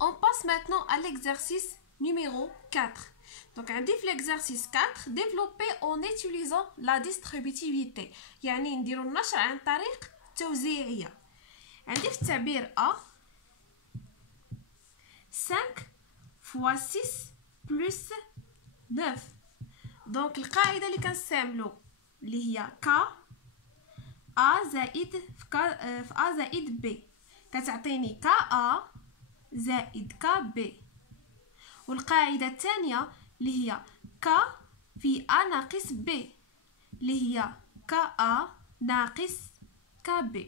On passe maintenant à l'exercice numéro 4. Donc, on dit l'exercice 4 développé en utilisant la distributivité. يعني نديرو النشر عن طريق توزيعية. عندي في التعبير A 5 fois 6 plus 9. دونك القاعدة اللي كنستعملو اللي هي K A زائد في A زائد B كتعطيني KA زائد KB. والقاعدة الثانية اللي هي K في A ناقص B اللي هي KA ناقص KB.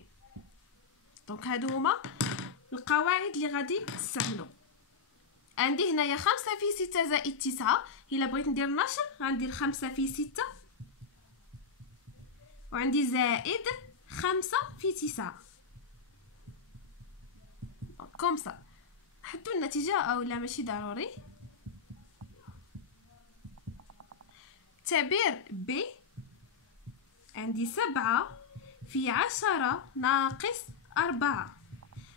دونك هادو هما القواعد اللي غادي نستعملو. عندي هنايا 5 في 6 زائد 9. إلا بغيت ندير نشر غندير 5 في 6 وعندي زائد 5 في 9 كوم سا. حطوا النتيجة أو لا ماشي ضروري. تعبير B عندي 7 في 10 ناقص 4.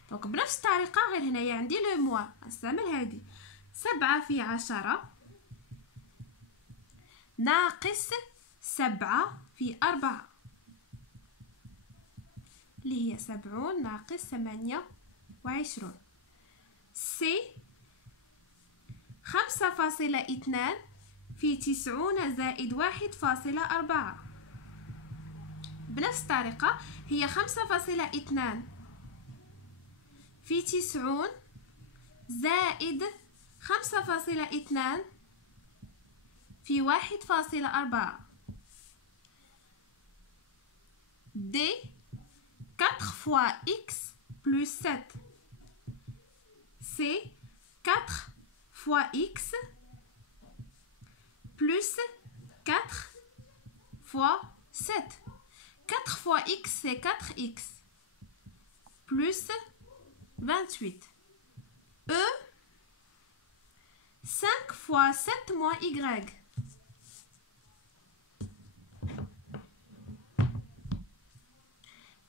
دونك بنفس الطريقة غير هنايا عندي لو موا نستعمل هادي 7 في 10 ناقص 7 في 4 اللي هي 70 ناقص 28. سي 5.2 في 90 زائد 1.4. بنفس الطريقة هي 5.2 في 90 زائد 5.2 في 1.4. D 4 fois x plus 7. C'est 4 fois x plus 4 fois 7. 4 fois x c'est 4x plus 28. E 5 fois 7 moins y.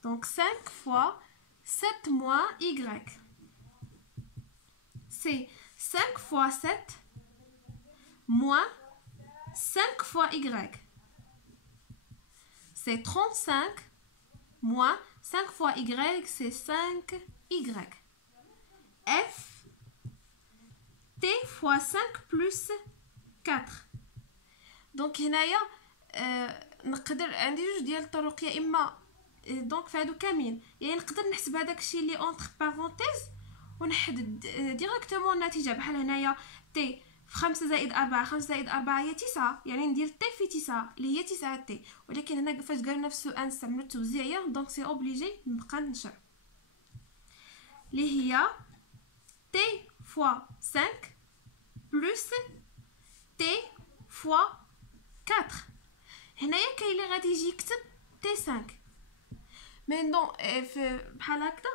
Donc 5 fois 7 moins y. C'est 5 fois 7 moins 5 fois y. C'est 35 moins 5 fois y, c'est 5y. F t fois 5 plus 4. Donc هنايا نقدر عندي جوج ديال الطرق يا اما دونك فهادو كاملين يعني نقدر نحسب هذاك الشيء اللي اونتر بارونتيز ونحدد ديريكتومون النتيجه. بحال هنايا تي في 5 زائد 4 5 زائد 4 هي 9 يعني ندير تي في 9 اللي هي 9 تي. ولكن هنا فاش قالنا في السؤال نستعملو التوزيعيه دونك سي اوبليجي نبقى نشر اللي هي تي فوا 5 بلس تي فوا 4. هنايا كاين اللي غادي يجي يكتب تي 5 مي نو بحال هكذا.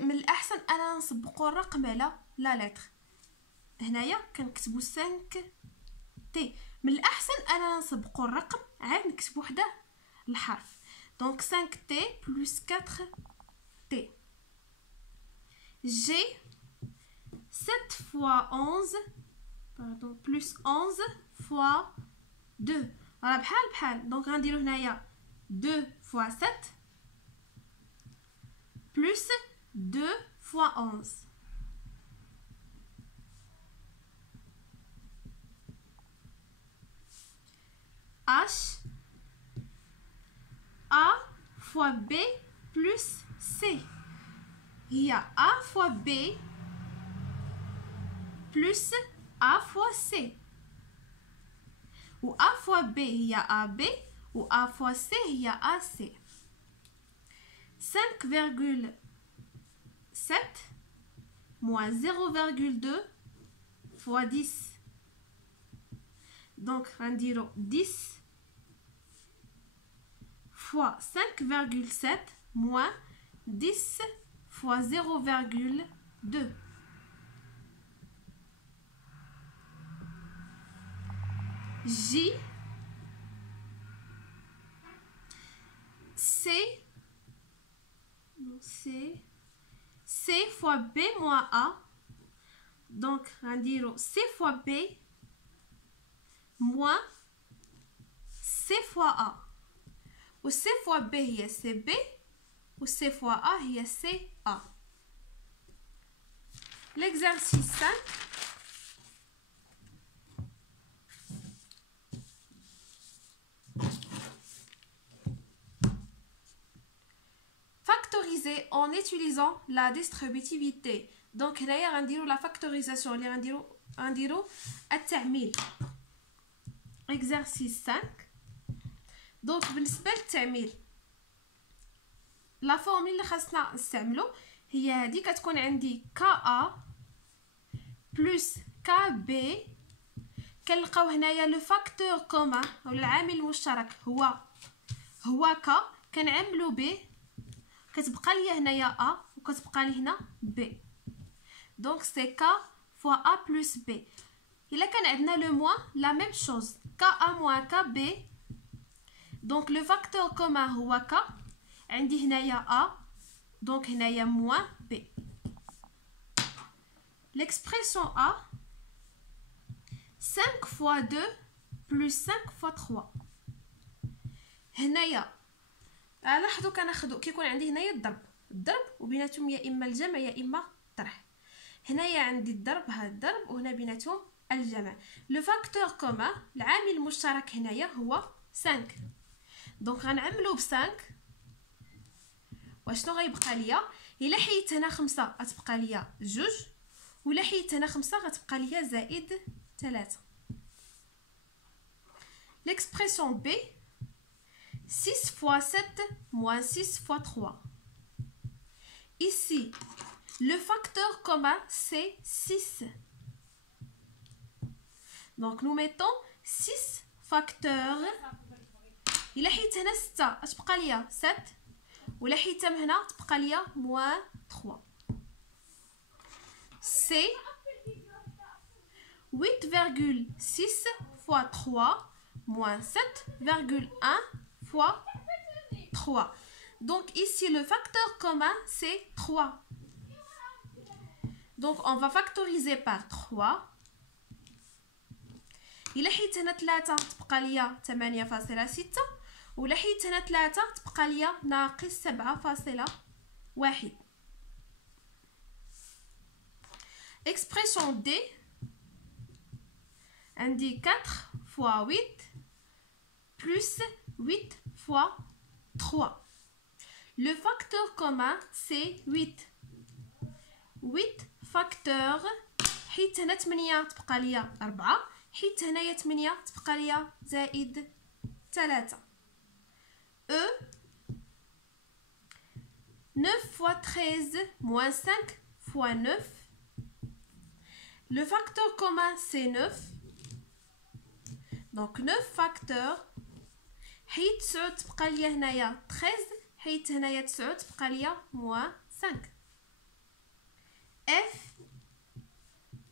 من الاحسن انا نسبقوا الرقم على لا لتر. هنايا كنكتبوا 5 تي. من الاحسن انا نسبقوا الرقم عاد نكتبوا حداه الحرف. دونك 5 تي بلس 4 تي. جي 7 fois 11 pardon plus 11 fois 2. راه بحال دونك غنديرو هنايا 2 fois 7 plus 2 fois 11. H A fois B plus C. هي A fois B plus A fois C. و A fois B هي AB و A fois C هي AC. 5,7 moins 0,2 fois 10. Donc, on dira 10 fois 5,7 moins 10 fois 0,2. J C fois B moins A دونك غنديرو سي فوا بي موان سي فوا ا، و سي فوا بي هي سي بي، و سي فوا ا هي سي ا. l'exercice 5. Factoriser en utilisant la distributivité. Donc هنايا غنديرو la factorisation اللي غنديرو التعميل. exercice 5. دونك بالنسبه للتعميل لا فورمول اللي خاصنا نستعملو هي هذه، كتكون عندي كا بلس كا بي. كنلقاو هنايا لو فاكتور كومان ولا العامل المشترك هو كا، كنعملو بي، كتبقى لي هنايا ا وكتبقى لي هنا بي. دونك سي كا فوا ا بلس بي. الا كان عندنا لو موان لا ميم شوز، كا ا موان كا بي. دونك لو فاكتور كومان هو كا، عندي هنايا ا، دونك هنايا موان بي. l'expression a 5 fois 2 plus 5 fois 3. هنايا لاحظوا كناخذوا كيكون عندي هنايا الضرب وبيناتهم يا اما الجمع يا اما الطرح. هنايا عندي الضرب، هذا الضرب، وهنا بيناتهم الجمع. لو فاكتور كومان العامل المشترك هنايا هو 5. دونك غنعملو ب 5. واشنو غيبقى ليا؟ الا حيدت هنا 5 غتبقى ليا 2، ولا حيدت هنا 5 غتبقى ليا زائد 3. l'expression B 6 fois 7 moins 6 fois 3. Ici, le facteur commun c'est 6. Donc nous mettons 6 facteurs. إلا حيدت هنا 6 غتبقى ليا 7، ولا حيدتها من هنا تبقى ليا moins 3. C'est 8,6 fois 3 moins 7,1 fois 3. Donc ici le facteur commun c'est 3. Donc on va factoriser par 3. إلا حيدت هنا 3 تبقى ليا 8.6، ولا حيدت هنا 3 تبقى ليا ناقص 7.1. expression D عندي 4 fois 8 plus 8 fois 3. Le facteur commun c'est 8. 8 facteurs. حيت هنا 8 تبقى ليا 4، حيت هنايا 8 تبقى ليا زائد 3. E 9 fois 13 moins 5 fois 9. Le facteur commun c'est 9. Donc 9 facteurs. حيت 9 تبقى ليا هنايا 13، حيت هنايا 9 تبقى ليا moins 5. F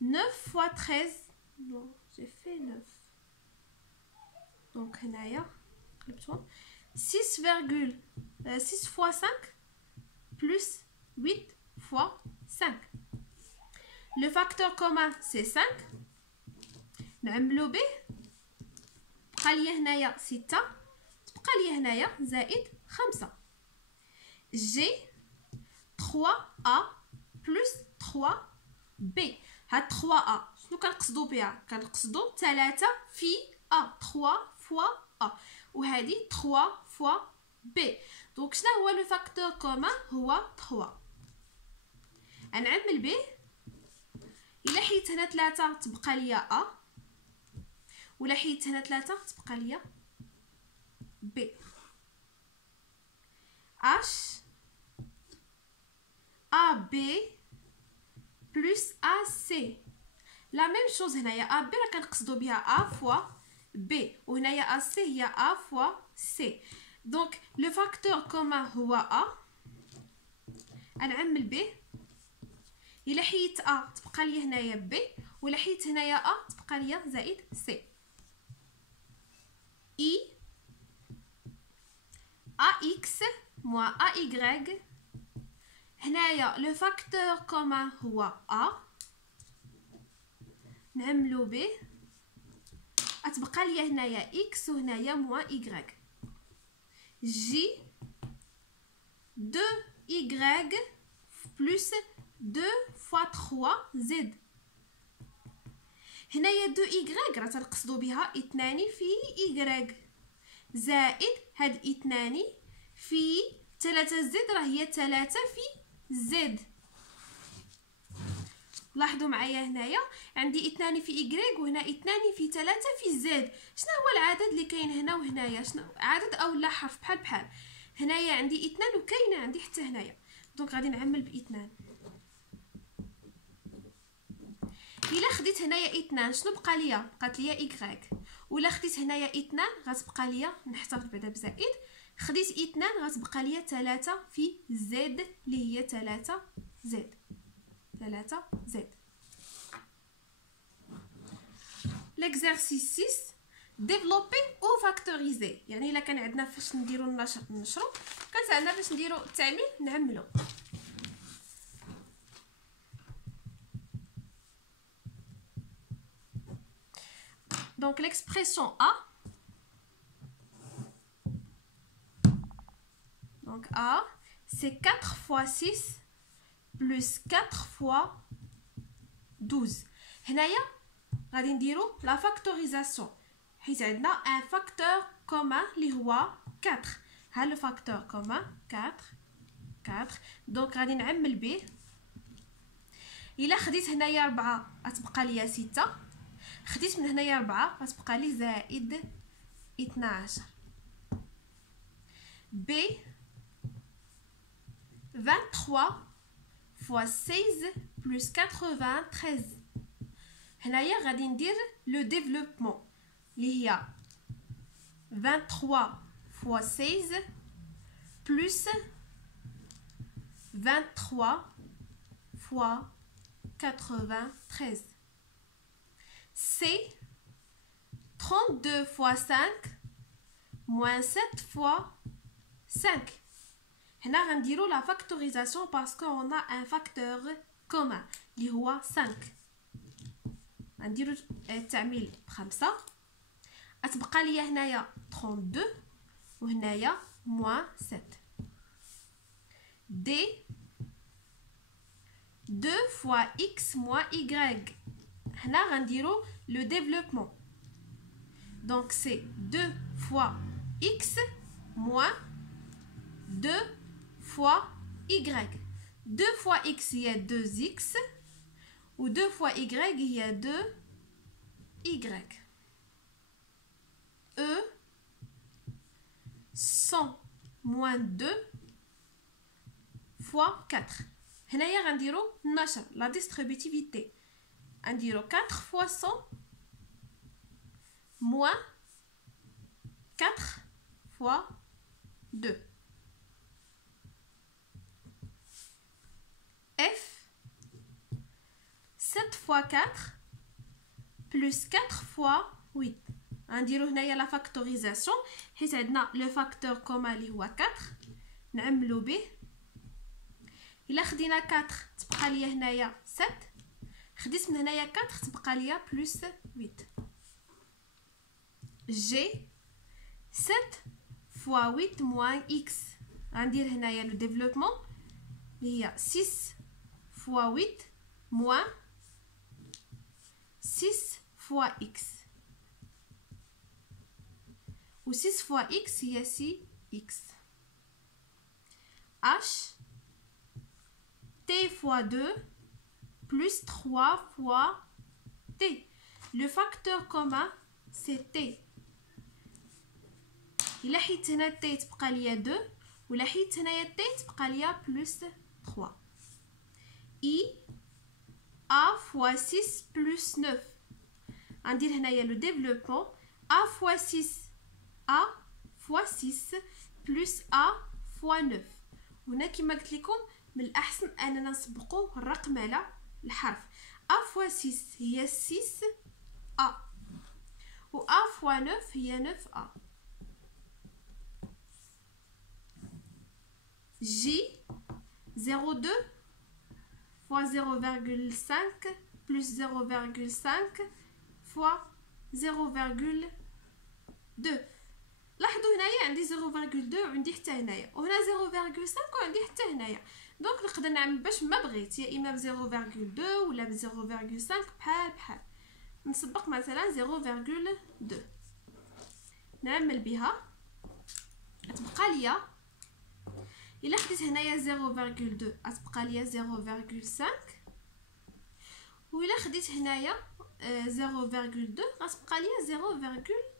9 fois 13. Non, j'ai fait 9. Donc هنايا قلبتهم 6 fois 5 plus 8 fois 5. Le facteur commun c'est 5. نعملو به، بقى ليا هنايا 6، تبقى ليا هنايا زائد 5. G 3A plus 3B. هاد 3A شنو كنقصدو بها؟ كنقصدو 3 في A، 3 fois A، وهذه 3 fois B. دونك شنو هو لو فاكتور كومان؟ هو 3. غنعمل به، الا حيدت هنا 3 تبقى ليا A، ولا حيدت هنا 3 تبقى ليا B. H AB plus AC. La même chose هنايا AB راه كنقصدو بها A fois B، وهنايا AC هي A fois C. دونك لو فاكتور كومان هو A. غنعمل به، الا حيدت A تبقى ليا هنايا B، ولا حيدت هنايا A تبقى ليا زائد C. I AX moins AY. هنايا لو فاكتور كومان هو A. نعملو به غتبقى ليا هنايا اكس وهنايا موان ايغريك. جي 2 y بلس 2 fois 3 z. هنايا 2 y راه تنقصدو بها 2 في y زائد هاد 2 في 3 z راه هي 3 في z. لاحظوا معايا هنايا عندي 2 في y وهنا 2 في 3 في z. شنو هو العدد اللي كاين هنا وهنايا؟ شنو عدد او لا حرف بحال هنايا عندي 2 وكاينه عندي حتى هنايا. دونك غادي نعمل ب 2. الا خديت هنايا 2 شنو بقى ليا؟ بقات ليا y. ولا خديت هنايا 2 غتبقى ليا نحتفظ بعدا بزائد. خديت 2 غتبقى ليا 3 في z اللي هي 3 z. L'exercice 6 développer ou factoriser. يعني الا كان عندنا فاش نديرو نشرو كانت عندنا فاش نديرو التعميل نعملو. Donc l'expression A, donc A c'est 4 fois 6 plus 4 fois 12. هنايا غادي نديرو لا فاكتوريزاسيون حيت عندنا ان فاكتور كومان اللي هو 4. ها لو فاكتور كومان 4. دونك غادي نعمل به. الا خديت هنايا 4 غتبقى ليا 6. خديت من هنايا 4 غتبقى لي زائد 12. B 23 fois 16 plus 93. هنايا غادي ندير لو ديفلوبمون اللي هي 23 fois 16 plus 23 fois 93. C 32 fois 5 moins 7 fois 5. هنا غنديرو لا فاكتوريزاسيون باسكو on a un facteur commun اللي هو 5. غنديرو التعميل ب5. غتبقى ليا هنايا 32 وهنايا moins 7. D 2 fois x moins y. هنا غنديرو لو ديفلوبمون. دونك سي 2 fois x moins 2 fois y. 2 fois x هي 2x و 2 fois y هي 2y. E 100 moins 2 fois 4. هنايا غنديرو النشر لا ديستريبيتيفيتي. غنديرو 4 fois 100 moins 4 fois 2. F 7 fois 4 plus 4 fois 8. غنديرو هنايا لا فاكتوريزاسيون حيت عندنا لو فاكتور كومان اللي هو 4 نعملو به. الا خدينا 4 تبقى ليا هنايا 7. خديت من هنايا 4 تبقى ليا بلس 8. جي 7 fois 8 moins x. غندير هنايا لو ديفلوبمون اللي هي 6 fois 8 moins 6 fois x. و 6 fois x هي 6x. H t fois 2 plus 3 fois t. Le facteur commun c'est t. إلا حيت هنا t تبقى ليا 2 ولا حيت هنايا t تبقى ليا بلس 3. I a fois 6 plus 9. غندير هنايا لو ديفلوبمون a fois 6 a fois 6 plus a fois 9. هنا كما قلت لكم من الاحسن اننا نسبقوا الرقم على الحرف. a fois 6 هي 6 a و a fois 9 هي 9 a. J 0,2 fois 0,5 plus 0,5 fois 0,2. لاحظوا هنايا عندي 0,2 وعندي حتى هنايا، وهنا 0,5 وعندي حتى هنايا. دونك نقدر نعمل باش ما بغيت، يا اما ب 0,2 ولا ب 0,5 بحال نسبق مثلا 0,2 نعمل بها. تبقى ليا الا خديت هنايا 0,2 غتبقى ليا 0,5، و الا خديت هنايا 0,2 غتبقى ليا 0,5.